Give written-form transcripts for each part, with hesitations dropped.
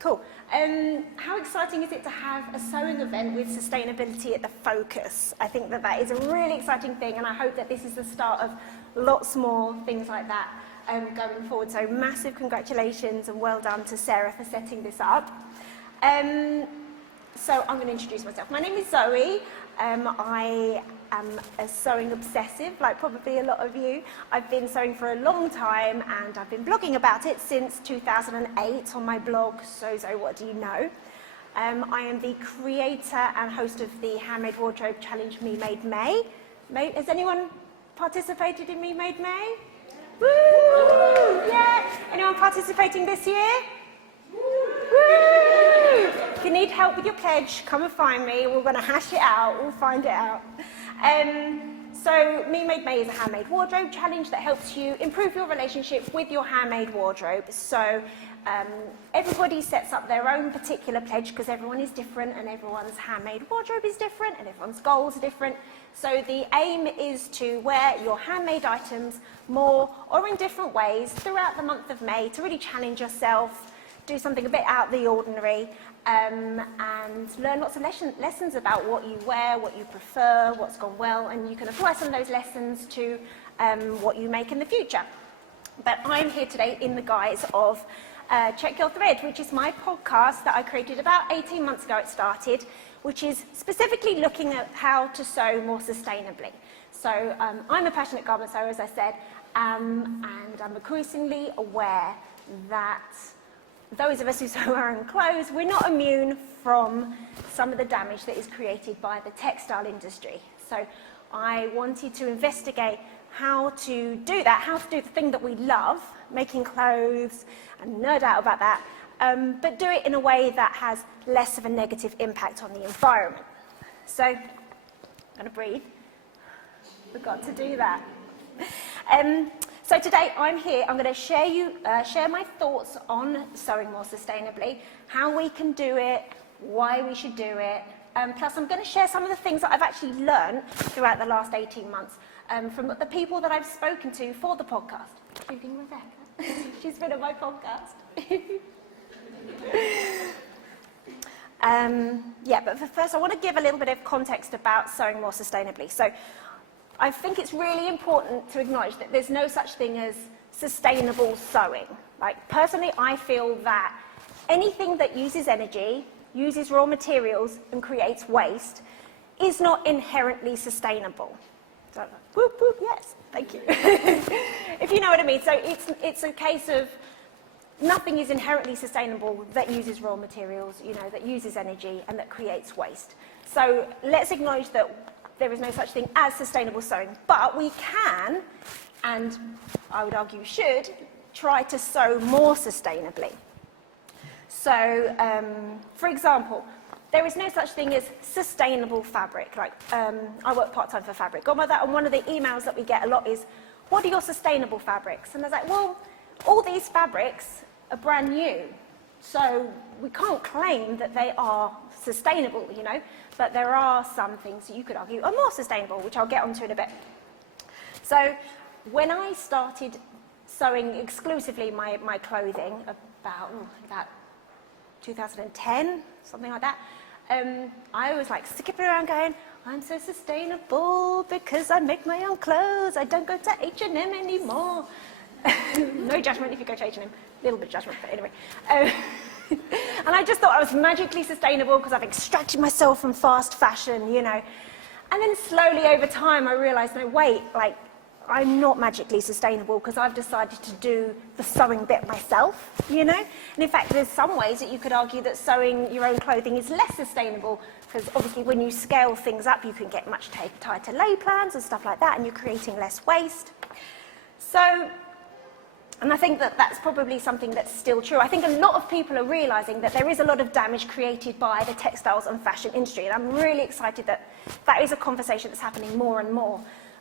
Cool. How exciting is it to have a sewing event with sustainability at the focus? I think that that is a really exciting thing, and I hope that this is the start of lots more things like that going forward. So massive congratulations and well done to Sarah for setting this up. So I'm going to introduce myself. My name is Zoe. I am a sewing obsessive, like probably a lot of you. I've been sewing for a long time, and I've been blogging about it since 2008 on my blog, So What Do You Know? I am the creator and host of the Handmade Wardrobe Challenge Me Made May. Has anyone participated in Me Made May? Woo! Yeah! Anyone participating this year? Woo! If you need help with your pledge, come and find me. We're going to hash it out. We'll find it out. So Me Made May is a handmade wardrobe challenge that helps you improve your relationship with your handmade wardrobe. So everybody sets up their own particular pledge because everyone is different and everyone's handmade wardrobe is different and everyone's goals are different. So the aim is to wear your handmade items more or in different ways throughout the month of May to really challenge yourself, do something a bit out of the ordinary, and learn lots of lessons about what you wear, what you prefer, what's gone well, and you can apply some of those lessons to what you make in the future. But I'm here today in the guise of Check Your Thread, which is my podcast that I created about 18 months ago. It started, which is specifically looking at how to sew more sustainably. So I'm a passionate garment sewer, as I said, and I'm increasingly aware that those of us who sew our own clothes, we're not immune from some of the damage that is created by the textile industry. So I wanted to investigate how to do that, how to do the thing that we love, making clothes, and nerd out about that, but do it in a way that has less of a negative impact on the environment. So, I'm going to breathe. Forgot to do that. So today I'm here, I'm going to share my thoughts on sewing more sustainably, how we can do it, why we should do it, plus I'm going to share some of the things that I've actually learned throughout the last 18 months from the people that I've spoken to for the podcast, including Rebecca. She's been on my podcast. But first I want to give a little bit of context about sewing more sustainably. So I think it's really important to acknowledge that there's no such thing as sustainable sewing. Like, personally, I feel that anything that uses energy, uses raw materials, and creates waste is not inherently sustainable. So, whoop, whoop, yes, thank you. If you know what I mean. So it's a case of nothing is inherently sustainable that uses raw materials, that uses energy and that creates waste. So let's acknowledge that there is no such thing as sustainable sewing, but we can, and I would argue should, try to sew more sustainably. So, for example, there is no such thing as sustainable fabric. Like, I work part-time for Fabric Godmother, and one of the emails that we get a lot is, what are your sustainable fabrics? And I was like, well, all these fabrics are brand new, so we can't claim that they are sustainable, but there are some things that you could argue are more sustainable, which I'll get onto in a bit. So when I started sewing exclusively my clothing about 2010, something like that, I was like skipping around going, I'm so sustainable because I make my own clothes, I don't go to H&M anymore. No judgment if you go to H&M, a little bit of judgment, but anyway. And I just thought I was magically sustainable because I've extracted myself from fast fashion, And then slowly over time I realised, no, wait, like, I'm not magically sustainable because I've decided to do the sewing bit myself, And in fact, there's some ways that you could argue that sewing your own clothing is less sustainable because obviously when you scale things up, you can get much tighter lay plans and stuff like that, and you're creating less waste. So, and I think that that's probably something that's still true. I think a lot of people are realising that there is a lot of damage created by the textiles and fashion industry, and I'm really excited that that is a conversation that's happening more and more.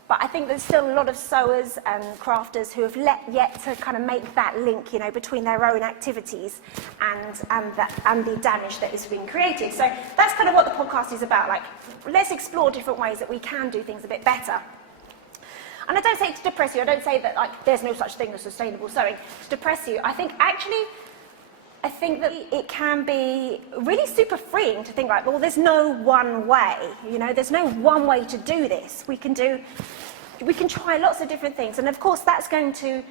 But I think there's still a lot of sewers and crafters who have yet to kind of make that link, between their own activities and the damage that is being created. So that's kind of what the podcast is about. Like, let's explore different ways that we can do things a bit better. And I don't say it to depress you. I don't say that there's no such thing as sustainable sewing to depress you. I think actually I think that it can be really super freeing to think like, well, there's no one way, there's no one way to do this. We can try lots of different things. And of course, that's going to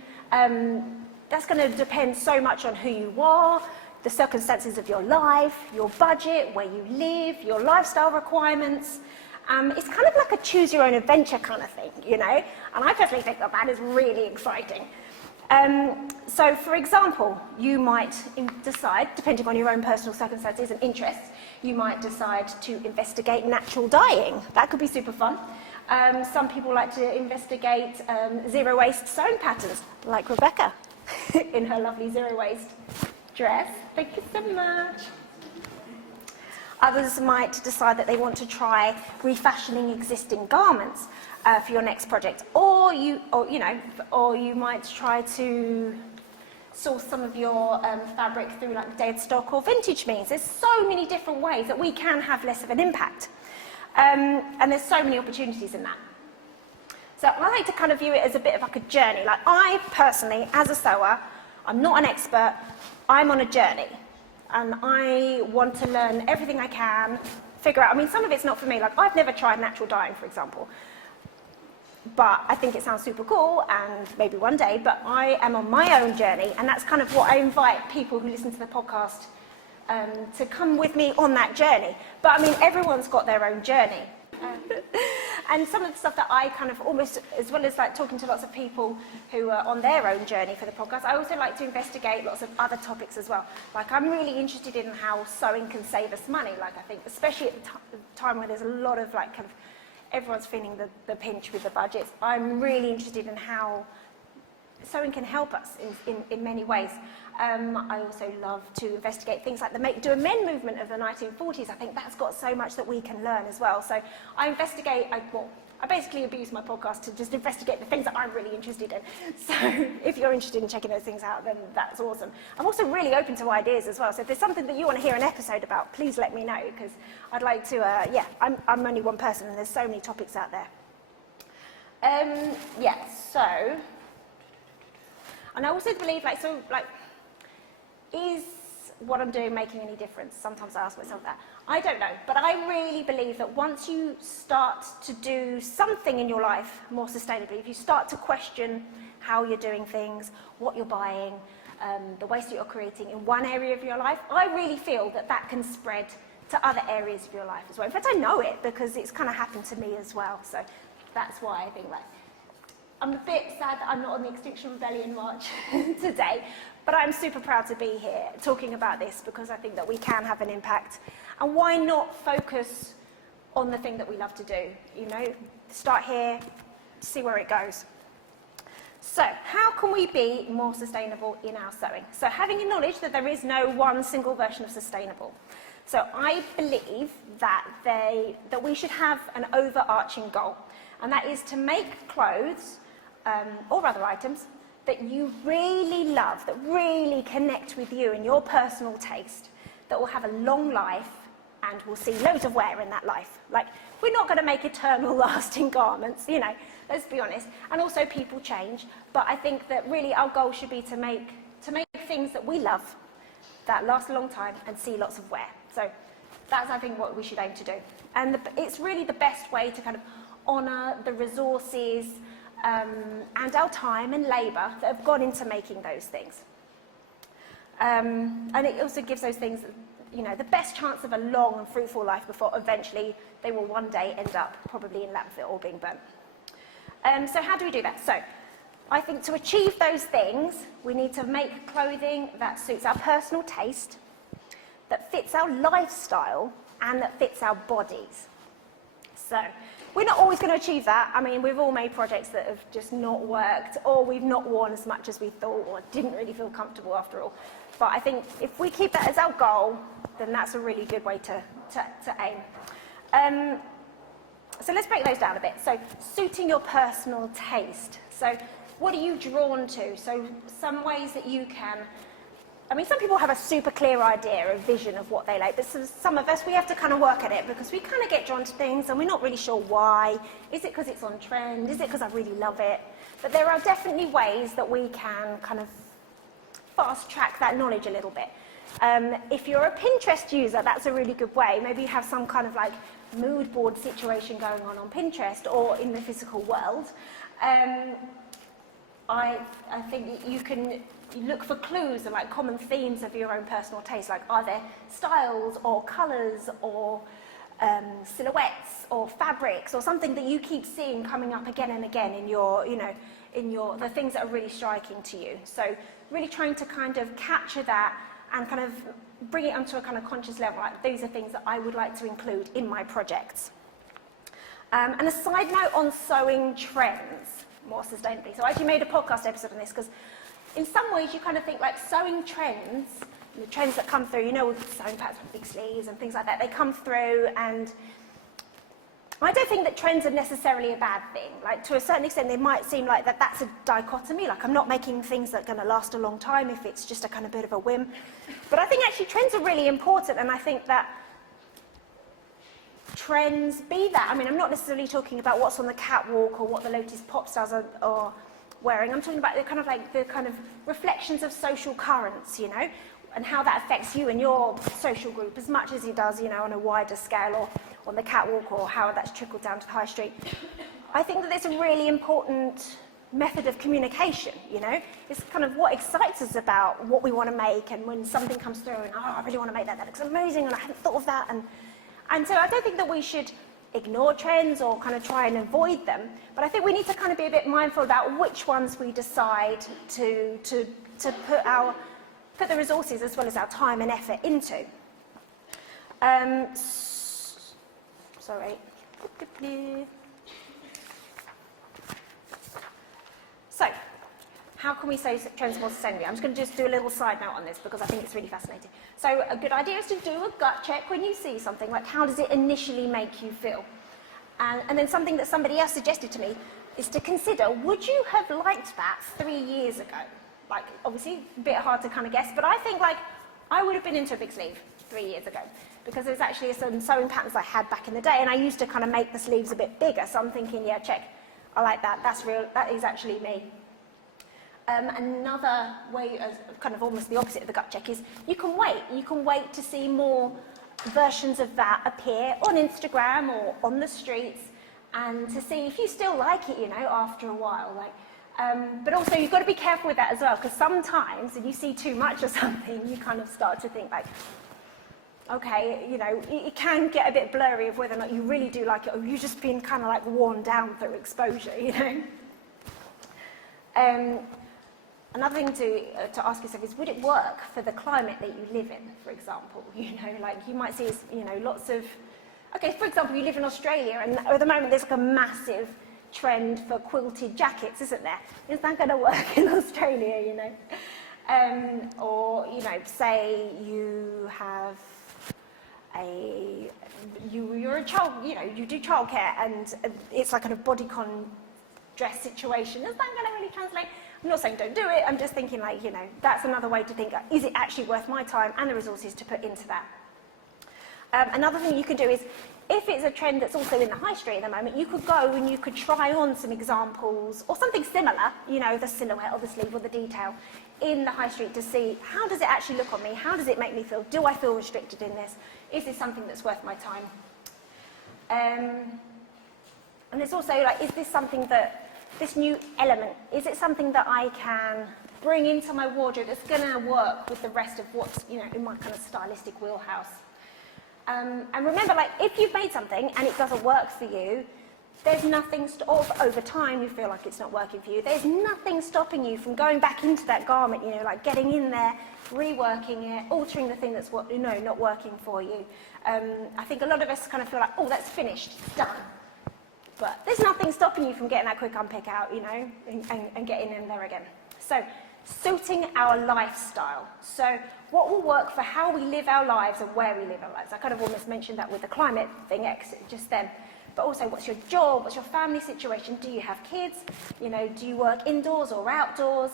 depend so much on who you are, the circumstances of your life, your budget, where you live, your lifestyle requirements. It's kind of like a choose your own adventure kind of thing, And I personally think that is really exciting. So, for example, you might decide, depending on your own personal circumstances and interests, you might decide to investigate natural dyeing. That could be super fun. Some people like to investigate zero-waste sewing patterns, like Rebecca in her lovely zero-waste dress. Thank you so much. Others might decide that they want to try refashioning existing garments for your next project, or you might try to source some of your fabric through like dead stock or vintage means. There's so many different ways that we can have less of an impact, and there's so many opportunities in that. So I like to kind of view it as a bit of like a journey. Like I personally, as a sewer, I'm not an expert. I'm on a journey. And I want to learn everything I can, figure out, some of it's not for me, like I've never tried natural dyeing, for example, but I think it sounds super cool, and maybe one day, but I am on my own journey, and that's kind of what I invite people who listen to the podcast to come with me on that journey. But everyone's got their own journey. And some of the stuff that I kind of almost, as well as like talking to lots of people who are on their own journey for the podcast, I also like to investigate lots of other topics as well. Like I'm really interested in how sewing can save us money. Like I think, especially at the time where there's a lot of like kind of, everyone's feeling the pinch with the budgets, I'm really interested in how sewing can help us in many ways. I also love to investigate things like the Make Do Amend movement of the 1940s. I think that's got so much that we can learn as well. So I basically abuse my podcast to just investigate the things that I'm really interested in. So if you're interested in checking those things out, then that's awesome. I'm also really open to ideas as well. So if there's something that you want to hear an episode about, please let me know, because I'd like to, I'm only one person and there's so many topics out there. And I also believe, is what I'm doing making any difference? Sometimes I ask myself that. I don't know, but I really believe that once you start to do something in your life more sustainably, if you start to question how you're doing things, what you're buying, the waste that you're creating in one area of your life, I really feel that that can spread to other areas of your life as well. In fact, I know it because it's kind of happened to me as well. So that's why I think I'm a bit sad that I'm not on the Extinction Rebellion March today, but I'm super proud to be here talking about this because I think that we can have an impact. And why not focus on the thing that we love to do? Start here, see where it goes. So how can we be more sustainable in our sewing? So having acknowledged that there is no one single version of sustainable. So I believe that we should have an overarching goal, and that is to make clothes or other items that you really love, that really connect with you and your personal taste, that will have a long life and will see loads of wear in that life. Like, we're not going to make eternal lasting garments, let's be honest. And also people change, but I think that really our goal should be to make things that we love, that last a long time and see lots of wear. So that's, I think, what we should aim to do. And it's really the best way to kind of honour the resources and our time and labour that have gone into making those things. And it also gives those things, the best chance of a long and fruitful life before eventually they will one day end up probably in landfill or being burnt. So how do we do that? So I think to achieve those things, we need to make clothing that suits our personal taste, that fits our lifestyle, and that fits our bodies. So we're not always going to achieve that. We've all made projects that have just not worked, or we've not worn as much as we thought, or didn't really feel comfortable after all. But I think if we keep that as our goal, then that's a really good way to aim. So let's break those down a bit. So suiting your personal taste. So what are you drawn to? So some ways that you can... some people have a super clear idea, a vision of what they like, but some of us, we have to kind of work at it because we kind of get drawn to things and we're not really sure why. Is it because it's on trend? Is it because I really love it? But there are definitely ways that we can kind of fast track that knowledge a little bit. If you're a Pinterest user, that's a really good way. Maybe you have some kind of like mood board situation going on Pinterest or in the physical world. I think you can look for clues and like common themes of your own personal taste. Like, are there styles or colours or silhouettes or fabrics or something that you keep seeing coming up again and again in your, the things that are really striking to you. So really trying to kind of capture that and kind of bring it onto a kind of conscious level. Like, these are things that I would like to include in my projects. And a side note on sewing trends more sustainably. So I actually made a podcast episode on this because in some ways you kind of think like sewing trends, the trends that come through, with sewing patterns with big sleeves and things like that, they come through, and I don't think that trends are necessarily a bad thing. Like, to a certain extent, they might seem like that's a dichotomy. Like, I'm not making things that are going to last a long time if it's just a kind of bit of a whim. But I think actually trends are really important, and I think that trends be that. I mean, I'm not necessarily talking about what's on the catwalk or what the latest pop stars are wearing. I'm talking about the kind of reflections of social currents, and how that affects you and your social group as much as it does, on a wider scale or on the catwalk, or how that's trickled down to the high street. I think that it's a really important method of communication, It's kind of what excites us about what we want to make, and when something comes through and, I really want to make that, that looks amazing, and I hadn't thought of that. And so I don't think that we should ignore trends or kind of try and avoid them, but I think we need to kind of be a bit mindful about which ones we decide to put the resources as well as our time and effort into. Sorry. So, how can we say trends more sustainably? I'm just going to just do a little side note on this because I think it's really fascinating. So a good idea is to do a gut check when you see something, like how does it initially make you feel? And then something that somebody else suggested to me is to consider, would you have liked that 3 years ago? Like, obviously, a bit hard to kind of guess, but I think, like, I would have been into a big sleeve 3 years ago because there's actually some sewing patterns I had back in the day, and I used to kind of make the sleeves a bit bigger, so I'm thinking, yeah, check, I like that, that's real, that is actually me. Another way, kind of almost the opposite of the gut check, is you can wait to see more versions of that appear on Instagram or on the streets, and to see if you still like it, after a while. But also you've got to be careful with that as well, because sometimes if you see too much of something, you kind of start to think like, okay, it can get a bit blurry of whether or not you really do like it, or you've just been kind of like worn down through exposure, Another thing to ask yourself is, would it work for the climate that you live in, for example? Like you might see, lots of, okay, for example, you live in Australia, and at the moment there's like a massive trend for quilted jackets, isn't there? Is that going to work in Australia, Or, say you have you're a child, you do childcare, and it's like a bodycon dress situation. Is that going to really translate? I'm not saying don't do it, I'm just thinking like, that's another way to think, is it actually worth my time and the resources to put into that? Another thing you could do is, if it's a trend that's also in the high street at the moment, you could go and you could try on some examples, or something similar, the silhouette or the sleeve or the detail, in the high street to see, how does it actually look on me? How does it make me feel? Do I feel restricted in this? Is this something that's worth my time? And it's also like, is this something that, this new element, is it something that I can bring into my wardrobe that's going to work with the rest of what's, in my kind of stylistic wheelhouse? And remember, like, if you've made something and it doesn't work for you, there's nothing, over time you feel like it's not working for you, there's nothing stopping you from going back into that garment, like getting in there, reworking it, altering the thing that's not working for you. I think a lot of us kind of feel like, oh, that's finished, it's done. But there's nothing stopping you from getting that quick unpick out, and getting in there again. So, suiting our lifestyle. So, what will work for how we live our lives and where we live our lives? I kind of almost mentioned that with the climate thing just then. But also, what's your job? What's your family situation? Do you have kids? Do you work indoors or outdoors?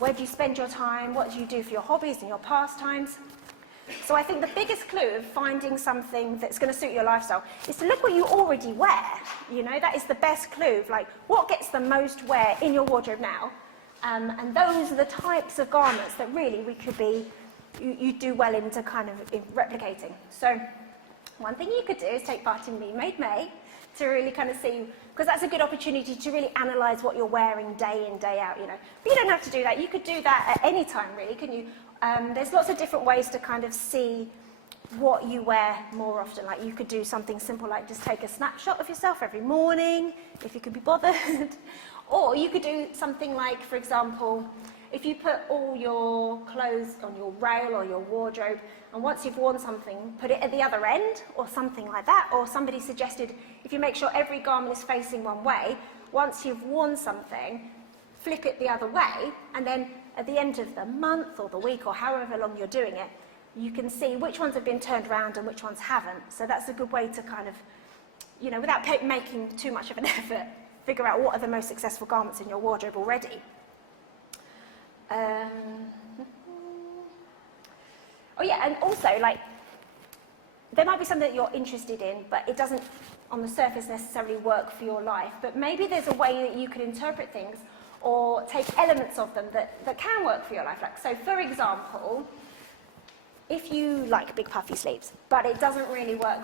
Where do you spend your time? What do you do for your hobbies and your pastimes? So I think the biggest clue of finding something that's going to suit your lifestyle is to look what you already wear. That is the best clue of like, what gets the most wear in your wardrobe now? And those are the types of garments that really we could be you do well into kind of replicating. So one thing you could do is take part in Me Made May to really kind of see, because that's a good opportunity to really analyse what you're wearing day in, day out, you know. But you don't have to do that. You could do that at any time, really, couldn't you? There's lots of different ways to kind of see what you wear more often. Like you could do something simple like just take a snapshot of yourself every morning, if you could be bothered. Or you could do something like, for example, if you put all your clothes on your rail or your wardrobe, and once you've worn something, put it at the other end, or something like that. Or somebody suggested, if you make sure every garment is facing one way, once you've worn something, flip it the other way, and then at the end of the month or the week or however long you're doing it, you can see which ones have been turned around and which ones haven't. So that's a good way to kind of, you know, without making too much of an effort, figure out what are the most successful garments in your wardrobe already. Oh yeah, and also, like, there might be something that you're interested in, but it doesn't, on the surface, necessarily work for your life. But maybe there's a way that you can interpret things or take elements of them that can work for your life. Like, so, for example, if you like big puffy sleeves, but it doesn't really work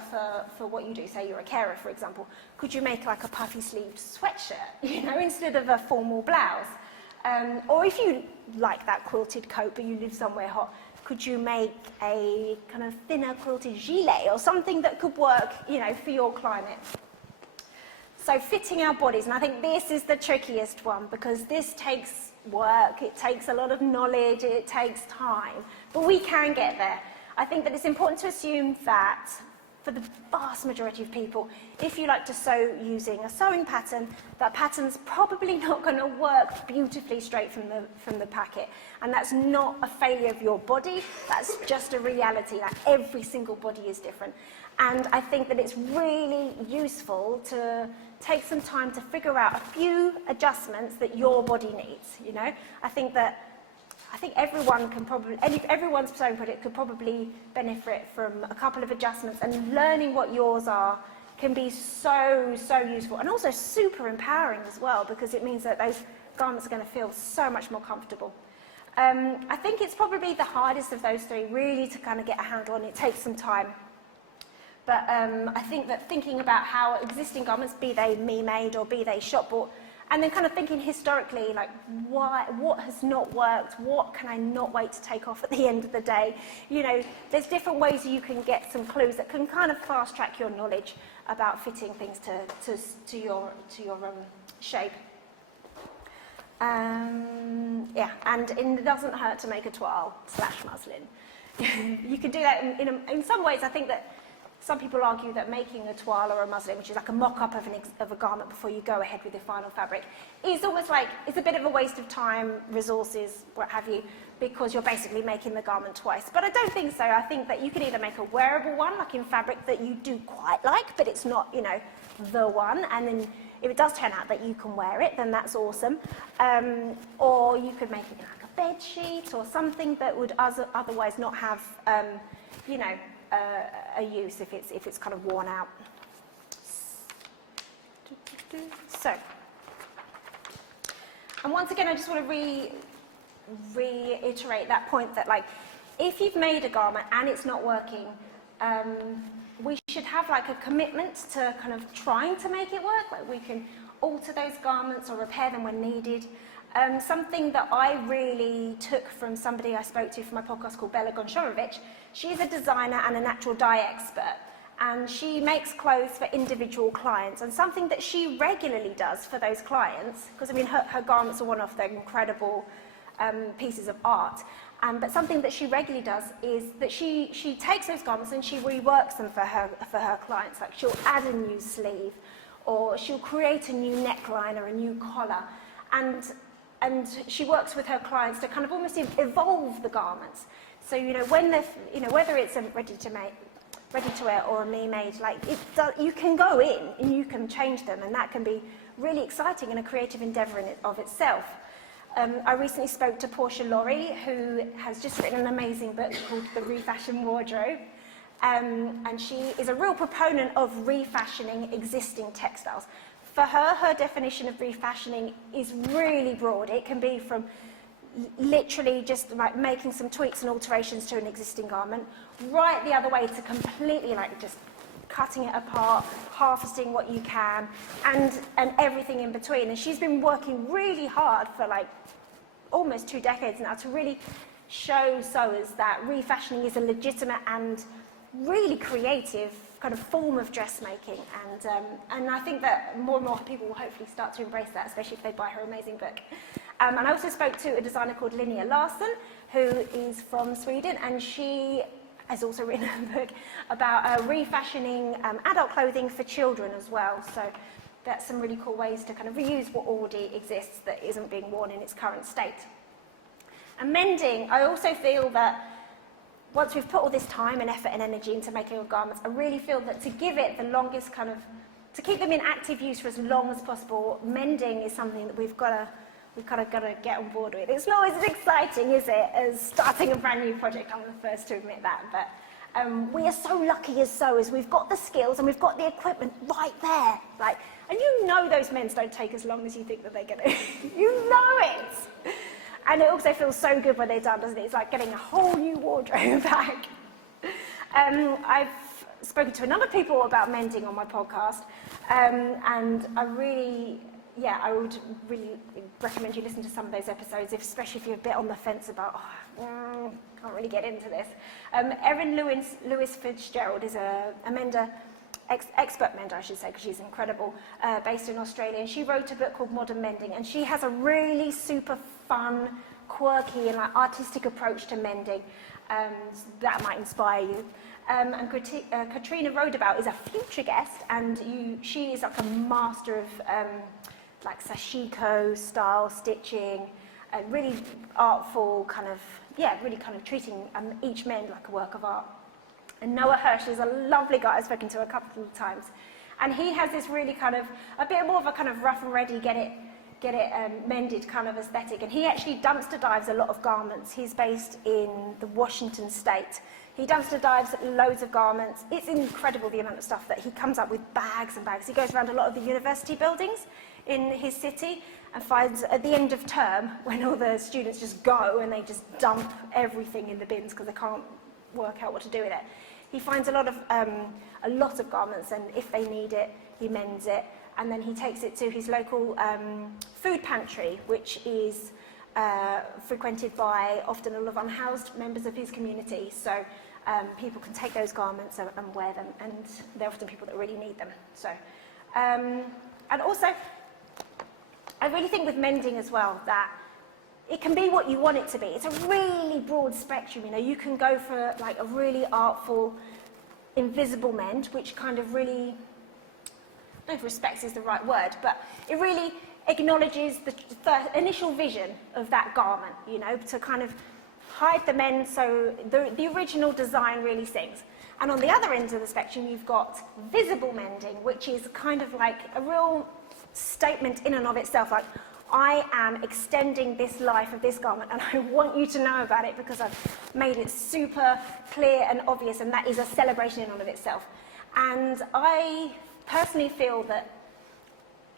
for what you do, say you're a carer, for example, could you make like a puffy sleeved sweatshirt, you know, instead of a formal blouse? Or if you like that quilted coat, but you live somewhere hot, could you make a kind of thinner quilted gilet or something that could work, you know, for your climate? So fitting our bodies, and I think this is the trickiest one because this takes work, it takes a lot of knowledge, it takes time, but we can get there. I think that it's important to assume that for the vast majority of people, if you like to sew using a sewing pattern, that pattern's probably not going to work beautifully straight from the packet. And that's not a failure of your body, that's just a reality, that every single body is different. And I think that it's really useful to take some time to figure out a few adjustments that your body needs, you know? I think everyone can probably, everyone's sewing project could probably benefit from a couple of adjustments, and learning what yours are can be so useful, and also super empowering as well, because it means that those garments are going to feel so much more comfortable. I think it's probably the hardest of those three, really, to kind of get a handle on. It takes some time. But I think that thinking about how existing garments, be they me-made or be they shop-bought, and then kind of thinking historically, like, what has not worked? What can I not wait to take off at the end of the day? You know, there's different ways you can get some clues that can kind of fast-track your knowledge about fitting things to your shape. Yeah, and it doesn't hurt to make a toile/muslin. You can do that in some ways. I think that some people argue that making a toile or a muslin, which is like a mock-up of a garment before you go ahead with your final fabric, is almost like, it's a bit of a waste of time, resources, what have you, because you're basically making the garment twice. But I don't think so. I think that you can either make a wearable one, like in fabric that you do quite like, but it's not, you know, the one, and then if it does turn out that you can wear it, then that's awesome. Or you could make it like a bed sheet or something that would otherwise not have, you know, a use if it's kind of worn out. So, and once again, I just want to reiterate that point that, like, if you've made a garment and it's not working, we should have like a commitment to kind of trying to make it work. Like, we can alter those garments or repair them when needed. Something that I really took from somebody I spoke to for my podcast called Bella Goncharovich. She's a designer and a natural dye expert, and she makes clothes for individual clients. And something that she regularly does for those clients, because I mean her garments are one of their incredible pieces of art, but something that she regularly does is that she takes those garments and she reworks them for her clients. Like, she'll add a new sleeve, or she'll create a new neckline or a new collar, and she works with her clients to kind of almost evolve the garments. So, you know, when they're, you know, whether it's a ready to wear or a me-made, like, you can go in and you can change them, and that can be really exciting and a creative endeavour in of itself. I recently spoke to Portia Laurie, who has just written an amazing book called The Refashion Wardrobe, and she is a real proponent of refashioning existing textiles. For her definition of refashioning is really broad. It can be from literally just like making some tweaks and alterations to an existing garment, right the other way to completely like just cutting it apart, harvesting what you can, and everything in between. And she's been working really hard for like almost 2 decades now to really show sewers that refashioning is a legitimate and really creative kind of form of dressmaking. And I think that more and more people will hopefully start to embrace that, especially if they buy her amazing book. And I also spoke to a designer called Linnea Larsson, who is from Sweden, and she has also written a book about refashioning adult clothing for children as well. So that's some really cool ways to kind of reuse what already exists that isn't being worn in its current state. And mending, I also feel that once we've put all this time and effort and energy into making our garments, I really feel that to give it the longest kind of, to keep them in active use for as long as possible, mending is something that we've kind of got to get on board with. It's not as exciting, is it, as starting a brand new project. I'm the first to admit that. But we are so lucky as sewers. We've got the skills and we've got the equipment right there. Like, and you know those men's don't take as long as you think that they're going to. You know it. And it also feels so good when they're done, doesn't it? It's like getting a whole new wardrobe back. I've spoken to a number of people about mending on my podcast, and I would really recommend you listen to some of those episodes, especially if you're a bit on the fence about, can't really get into this. Erin Lewis Fitzgerald is a mender, expert mender, I should say, because she's incredible, based in Australia. And she wrote a book called Modern Mending, and she has a really super fun, quirky, and like artistic approach to mending. That might inspire you. And Katrina Rodabout is a future guest, and she is like a master of like sashiko style stitching, really artful kind of, really kind of treating each mend like a work of art. And Noah Hirsch is a lovely guy I've spoken to a couple of times. And he has this really kind of, a bit more of a kind of rough and ready, get it mended kind of aesthetic. And he actually dumpster dives a lot of garments. He's based in the Washington state. He dumpster dives loads of garments. It's incredible the amount of stuff that he comes up with, bags and bags. He goes around a lot of the university buildings in his city and finds at the end of term, when all the students just go and they just dump everything in the bins because they can't work out what to do with it, he finds a lot of garments, and if they need it, he mends it, and then he takes it to his local food pantry, which is frequented by often a lot of unhoused members of his community. So people can take those garments and wear them, and they're often people that really need them. So, and also, I really think with mending as well that it can be what you want it to be. It's a really broad spectrum, you know. You can go for like a really artful, invisible mend, which kind of really, I don't know if respects is the right word, but it really acknowledges the initial vision of that garment, you know, to kind of hide the mend so the original design really sings. And on the other end of the spectrum, you've got visible mending, which is kind of like a real statement in and of itself, like, I am extending this life of this garment and I want you to know about it because I've made it super clear and obvious, and that is a celebration in and of itself. And I personally feel that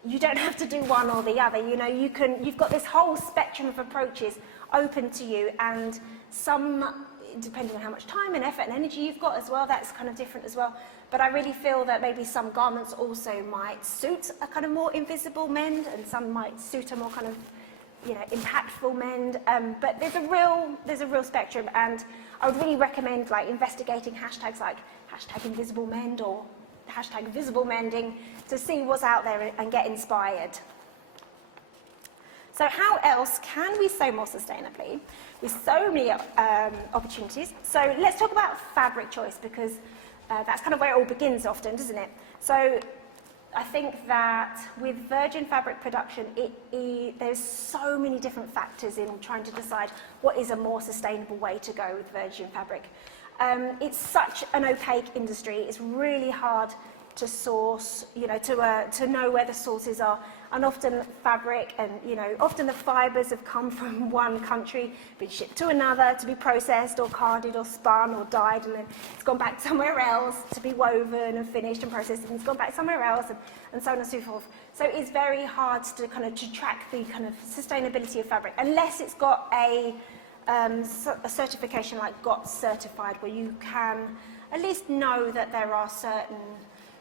you don't have to do one or the other, you know, you've got this whole spectrum of approaches open to you, and some, depending on how much time and effort and energy you've got as well, that's kind of different as well. But I really feel that maybe some garments also might suit a kind of more invisible mend, and some might suit a more kind of, you know, impactful mend. But there's a real spectrum, and I would really recommend like investigating hashtags like #InvisibleMend or #VisibleMending to see what's out there and get inspired. So how else can we sew more sustainably with so many opportunities? So let's talk about fabric choice, because that's kind of where it all begins often, doesn't it? So I think that with virgin fabric production, there's so many different factors in trying to decide what is a more sustainable way to go with virgin fabric. It's such an opaque industry. It's really hard to source, you know, to know where the sources are. And often fabric and, you know, often the fibres have come from one country, been shipped to another to be processed or carded or spun or dyed, and then it's gone back somewhere else to be woven and finished and processed, and it's gone back somewhere else, and so on and so forth. So it's very hard to kind of to track the kind of sustainability of fabric unless it's got a certification like GOTS certified, where you can at least know that there are certain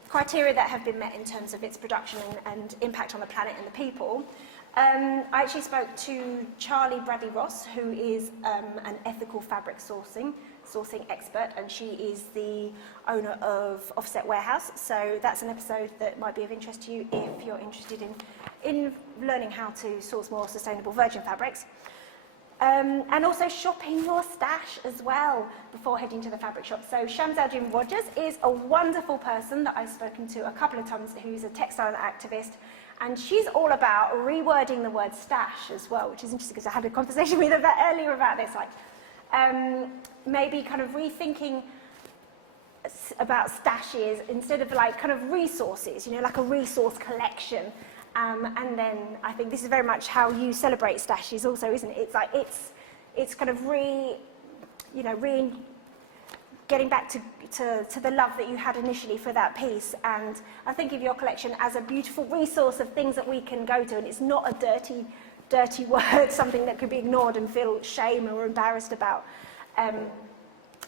criteria that have been met in terms of its production and impact on the planet and the people. I actually spoke to Charlie Bradley Ross, who is an ethical fabric sourcing expert, and she is the owner of Offset Warehouse. So that's an episode that might be of interest to you if you're interested in learning how to source more sustainable virgin fabrics. And also shopping your stash as well before heading to the fabric shop. So Shamsal Jim Rogers is a wonderful person that I've spoken to a couple of times, who's a textile activist, and she's all about rewording the word stash as well, which is interesting because I had a conversation with her earlier about this, like maybe kind of rethinking about stashes instead of like kind of resources, you know, like a resource collection. And then I think this is very much how you celebrate stashes also, isn't it? It's like, it's kind of getting back to the love that you had initially for that piece. And I think of your collection as a beautiful resource of things that we can go to, and it's not a dirty word, something that could be ignored and feel shame or embarrassed about.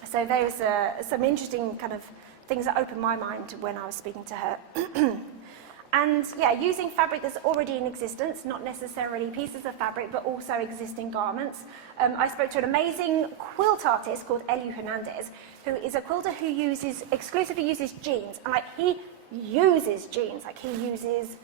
So those are some interesting kind of things that opened my mind when I was speaking to her. And yeah, using fabric that's already in existence, not necessarily pieces of fabric, but also existing garments. I spoke to an amazing quilt artist called Eliu Hernandez, who is a quilter who exclusively uses jeans. And like, he uses jeans, like he uses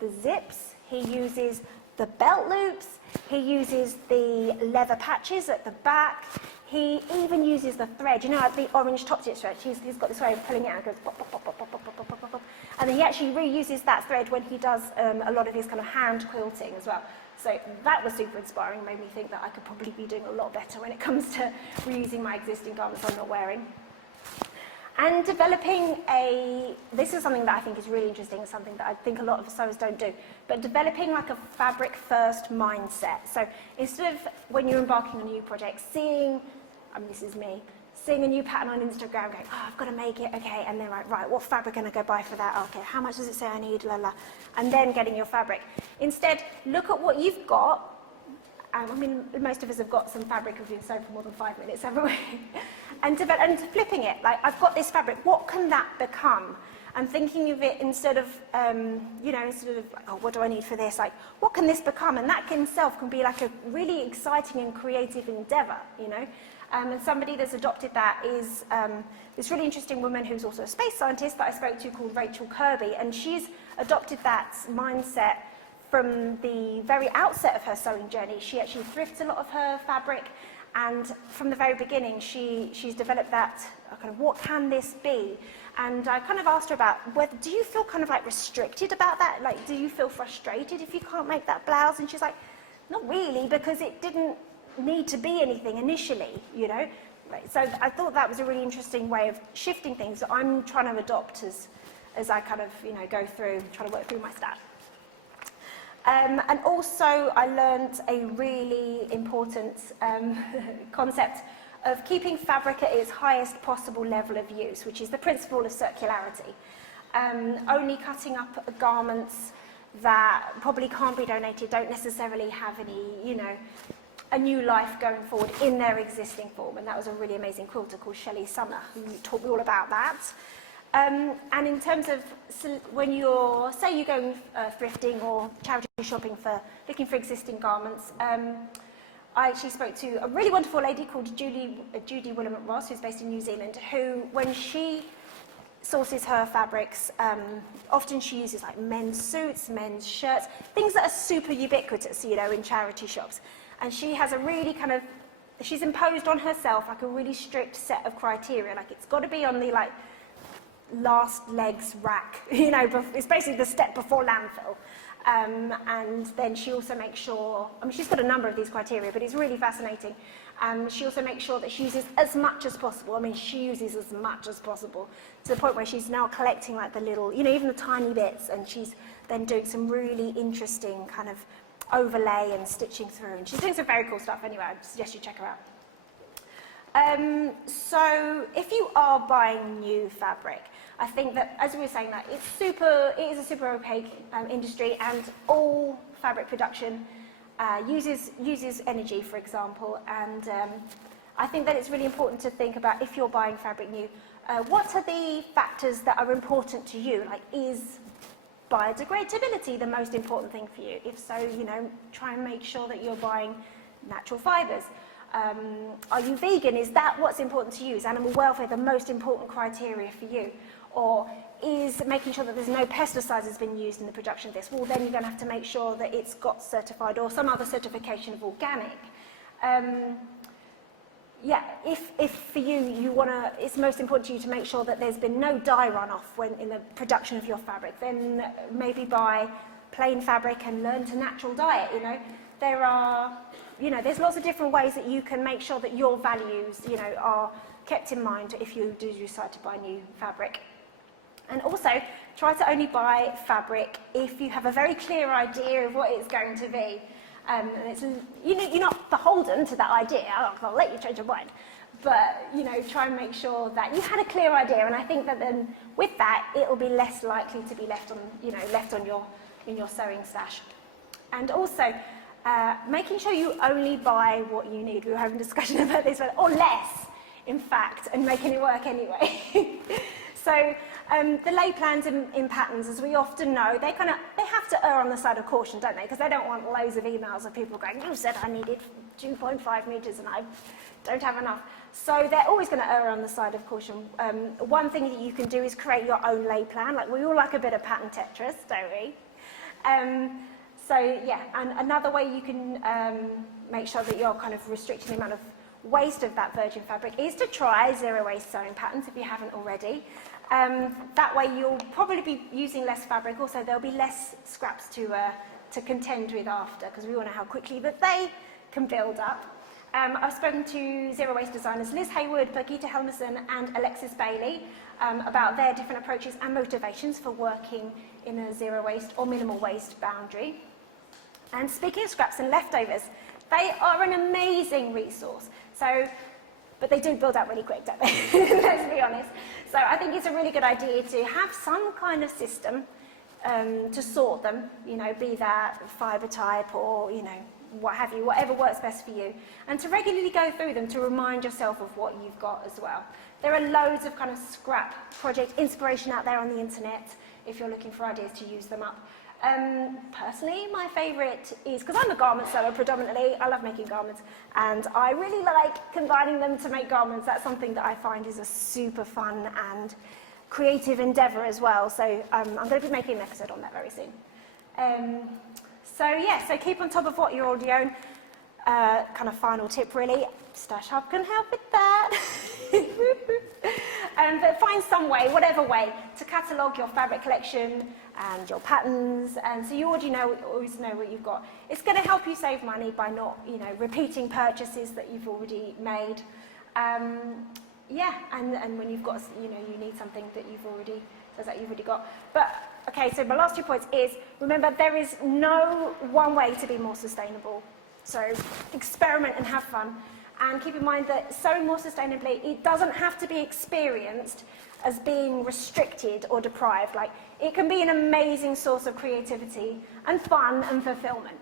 the zips, he uses the belt loops, he uses the leather patches at the back, he even uses the thread, you know, like the orange top stitch thread. He's got this way of pulling it out, and goes pop, pop, pop, pop, pop, pop, pop, pop, pop, pop. And then he actually reuses that thread when he does a lot of his kind of hand quilting as well. So that was super inspiring, made me think that I could probably be doing a lot better when it comes to reusing my existing garments I'm not wearing. And developing this is something that I think is really interesting, something that I think a lot of sewers don't do, but developing like a fabric first mindset. So instead of when you're embarking on a new project, this is me, seeing a new pattern on Instagram, going, oh, I've got to make it, okay, and then right, what fabric am I going to go buy for that? Okay, how much does it say I need, la la, and then getting your fabric. Instead, look at what you've got. Most of us have got some fabric we've been sewing for more than 5 minutes, haven't we? and flipping it, like, I've got this fabric, what can that become? And thinking of it instead of like, oh, what do I need for this? Like, what can this become? And that in itself can be like a really exciting and creative endeavor, you know? And somebody that's adopted that is this really interesting woman who's also a space scientist that I spoke to called Rachel Kirby, and she's adopted that mindset from the very outset of her sewing journey. She actually thrifts a lot of her fabric, and from the very beginning she's developed that kind of, what can this be? And I kind of asked her about do you feel kind of like restricted about that? Like, do you feel frustrated if you can't make that blouse? And she's like, not really, because it didn't need to be anything initially, you know. So I thought that was a really interesting way of shifting things that I'm trying to adopt as I kind of, you know, go through, trying to work through my stash. And also I learned a really important concept of keeping fabric at its highest possible level of use, which is the principle of circularity. Only cutting up garments that probably can't be donated, don't necessarily have any, you know, a new life going forward in their existing form. And that was a really amazing quilter called Shelley Sumner who taught me all about that. And in terms of when you're going thrifting or charity shopping looking for existing garments, I actually spoke to a really wonderful lady called Judy Willamette-Ross, who's based in New Zealand, who, when she sources her fabrics, often she uses like men's suits, men's shirts, things that are super ubiquitous, you know, in charity shops. And she has a really she's imposed on herself like a really strict set of criteria. Like, it's got to be on the like last legs rack, you know, it's basically the step before landfill. And then she also makes sure, she's got a number of these criteria, but it's really fascinating. She also makes sure that she uses as much as possible. She uses as much as possible, to the point where she's now collecting like the little, you know, even the tiny bits, and she's then doing some really interesting kind of overlay and stitching through. And she's doing some very cool stuff anyway. I suggest you check her out. So if you are buying new fabric, I think that, as we were saying, that it is a super opaque industry, and all fabric production uses energy, for example, and I think that it's really important to think about, if you're buying fabric new, what are the factors that are important to you? Like, is biodegradability the most important thing for you? If so, you know, try and make sure that you're buying natural fibres. Are you vegan? Is that what's important to you? Is animal welfare the most important criteria for you? Or is making sure that there's no pesticides that's been used in the production of this? Well, then you're going to have to make sure that it's got certified or some other certification of organic. Yeah, if for you, it's most important to you to make sure that there's been no dye runoff when in the production of your fabric, then maybe buy plain fabric and learn to natural dye it, you know. There's lots of different ways that you can make sure that your values, you know, are kept in mind if you do decide to buy new fabric. And also, try to only buy fabric if you have a very clear idea of what it's going to be. And it's, you're not beholden to that idea. I'll let you change your mind. But, you know, try and make sure that you had a clear idea. And I think that then, with that, it will be less likely to be left on in your sewing stash. And also, making sure you only buy what you need. We were having a discussion about this, or less, in fact, and making it work anyway. So the lay plans in patterns, as we often know, they have to err on the side of caution, don't they? Because they don't want loads of emails of people going, you said I needed 2.5 metres and I don't have enough. So they're always going to err on the side of caution. One thing that you can do is create your own lay plan. Like, we all like a bit of pattern Tetris, don't we? So yeah, and another way you can make sure that you're kind of restricting the amount of waste of that virgin fabric is to try zero waste sewing patterns if you haven't already. That way you'll probably be using less fabric. Also, there'll be less scraps to contend with after, because we all know how quickly that they can build up. I've spoken to zero waste designers Liz Hayward, Birgitta Helmerson and Alexis Bailey about their different approaches and motivations for working in a zero waste or minimal waste boundary. And speaking of scraps and leftovers, they are an amazing resource. But they do build up really quick, don't they? Let's be honest. So I think it's a really good idea to have some kind of system to sort them, you know, be that fibre type or, you know, what have you, whatever works best for you. And to regularly go through them to remind yourself of what you've got as well. There are loads of kind of scrap project inspiration out there on the internet if you're looking for ideas to use them up. Personally, my favourite is, because I'm a garment sewer predominantly, I love making garments, and I really like combining them to make garments. That's something that I find is a super fun and creative endeavour as well, so I'm going to be making an episode on that very soon. So keep on top of what you already own. Kind of final tip really, Stash Hub can help with that. But find some way, whatever way, to catalogue your fabric collection and your patterns, and so you always know what you've got. It's going to help you save money by not, you know, repeating purchases that you've already made. And when you've got, you know, you need something that you've already got. But okay, so my last 2 points is, remember, there is no one way to be more sustainable. So experiment and have fun. And keep in mind that sewing more sustainably, it doesn't have to be experienced as being restricted or deprived. Like, it can be an amazing source of creativity and fun and fulfillment.